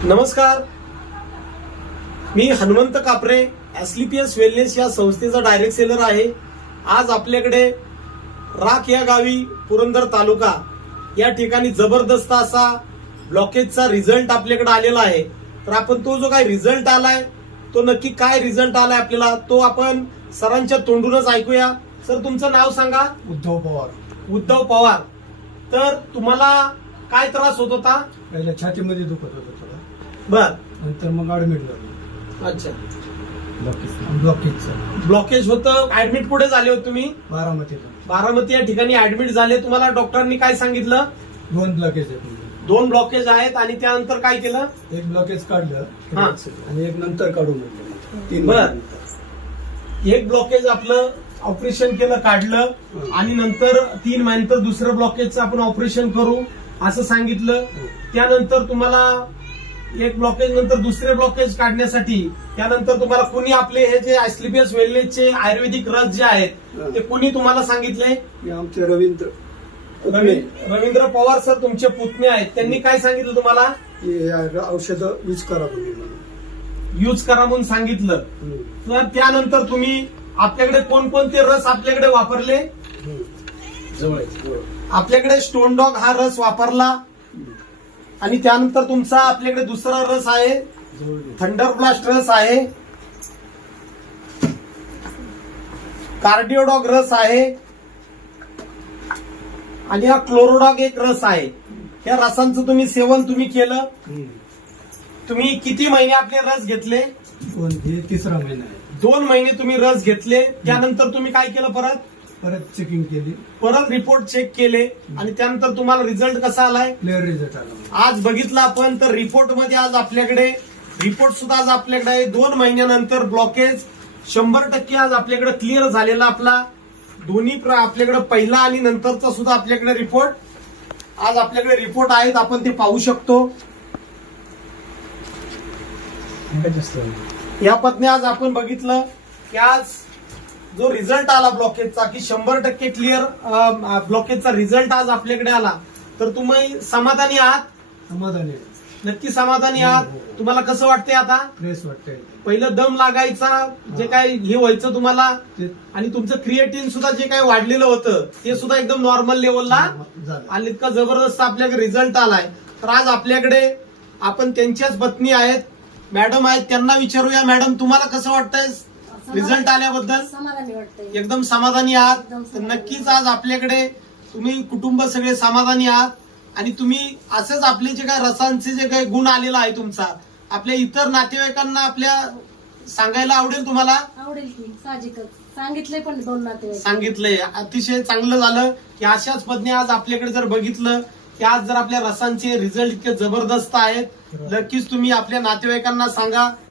नमस्कार, मी हनुमंत कापरे, एसलीपीएस वेलनेस या संस्थेचा डायरेक्ट सेलर आहे। आज आपल्याकडे राख या गावी पुरंदर तालुका या ठिकाणी जबरदस्त असा ब्लॉकेजचा रिझल्ट आपल्याकडे आलेला आहे। तर आपण तो जो काय रिझल्ट आलाय तो नक्की काय रिझल्ट आलाय आपल्याला तो आपण सरांच्या तोंडूनच ऐकूया। सर, तुमचं नाव सांगा। उद्धव पवार। उद्धव पवार, तर तुम्हाला काय त्रास होत होता? पहिल्या छातीमध्ये दुखत होतं थोडं, बर, नंतर मग ऍडमिट झालो। अच्छा, ब्लॉकेज होतं, ऍडमिट कुठे झाले होते तुम्ही? बारामतीत। बारामती या ठिकाणी ऍडमिट झाले। तुम्हाला डॉक्टरांनी काय सांगितलं? 2 ब्लॉकेज आहेत। 2 ब्लॉकेज आहेत आणि त्यानंतर काय केलं? एक ब्लॉकेज काढलं हा. आणि एक नंतर काढून घेतलं। 3 बर. महिन्यानंतर। एक ब्लॉकेज आपलं ऑपरेशन केलं, काढलं आणि नंतर 3 महिन्यानंतर दुसरं ब्लॉकेजचं आपण ऑपरेशन करू असं सांगितलं। त्यानंतर तुम्हाला एक ब्लॉकेज नंतर दुसरे ब्लॉकेज काढण्यासाठी त्यानंतर तुम्हाला कुणी आपले हे जे एसलीपीएस वेलनेसचे आयुर्वेदिक रस जे आहेत ते कुणी तुम्हाला सांगितले? आमचे रवींद्र पवार सर तुमचे पुतणे आहेत। त्यांनी काय सांगितलं तुम्हाला? औषधं यूज करा यूज करा म्हणून सांगितलं। तर त्यानंतर तुम्ही आपल्याकडे कोणकोणते रस आपल्याकडे वापरले? आपल्याकडे स्टोन डॉग हा रस वापरला आणि त्यानंतर तुमचा आपल्याकडे दुसरा रस आहे थंडर ब्लास्ट रस आहे, कार्डिओडॉग रस आहे आणि हा क्लोरोडॉग एक रस आहे। या रसांचं तुम्ही सेवन केलं। तुम्ही किती महिने आपले रस घेतले? 3रा महिना आहे। 2 महिने तुम्ही रस घेतले। त्यानंतर तुम्ही काय केलं? परत चेकिंग केली, परत रिपोर्ट चेक केले आणि त्यानंतर तुम्हाला रिझल्ट कसा आलाय? क्लिअर रिझल्ट आला। आज बघितलं आपण तर रिपोर्ट मध्ये आज आपल्याकडे रिपोर्ट सुद्धा आज आपल्याकडे आहे। 2 महिन्यानंतर ब्लॉकेज 100% आज आपल्याकडे क्लिअर झालेला आपला दोन्ही आपल्याकडे पहिला आणि नंतरचा सुद्धा आपल्याकडे रिपोर्ट आज आपल्याकडे रिपोर्ट आहेत, आपण ते पाहू शकतो। या पत्नी आज आपण बघितलं की आज जो रिझल्ट आला ब्लॉकेजचा की 100% क्लिअर ब्लॉकेजचा रिझल्ट आज आपल्याकडे आला, तर तुम्ही समाधानी आहात? समाधानी, नक्की समाधानी आहात। तुम्हाला कसं वाटतंय आता? फ्रेश वाटतंय। पहिलं दम लागायचा, जे काही हे व्हायचं तुम्हाला, आणि तुमचं क्रिएटिन सुद्धा जे काही वाढलेलं होतं ते सुद्धा एकदम नॉर्मल लेवलला आणि इतका जबरदस्त आपल्याकडे रिझल्ट आलाय। तर आज आपल्याकडे आपण त्यांच्याच पत्नी आहेत, मॅडम आहेत, त्यांना विचारूया। मॅडम, तुम्हाला कसं वाटतंय रिझल्ट आल्याबद्दल? समाधानी वाटतंय, एकदम समाधानी आहात? तर नक्कीच आज आपल्याकडे तुम्ही कुटुंब सगळे समाधानी आहात आणि तुम्ही असंच आपले जे काही रसांचे जे काही गुण आलेला आहे तुमचा आपल्या इतर नातेवाईकांना आपल्या सांगायला आवडेल तुम्हाला? आवडेल की, साहजिकच सांगितलंय पण 2 नातेवाईक सांगितलंय। अतिशय चांगलं झालं की अशाच पद्धतीने आज आपल्याकडे जर बघितलं की आज जर आपल्या रसांचे रिझल्ट इतके जबरदस्त आहेत, नक्कीच तुम्ही आपल्या नातेवाईकांना सांगा।